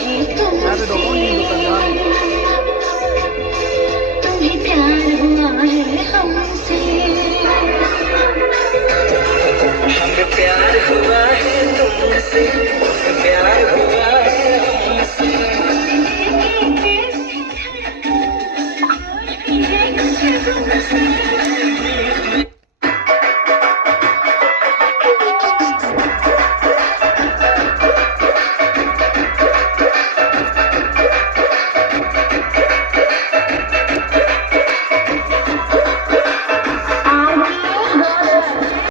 Sabi daw ko, hindi ka lang. तुम्हें प्यार हुआ है हमसे, हमें प्यार हुआ है तुमसे।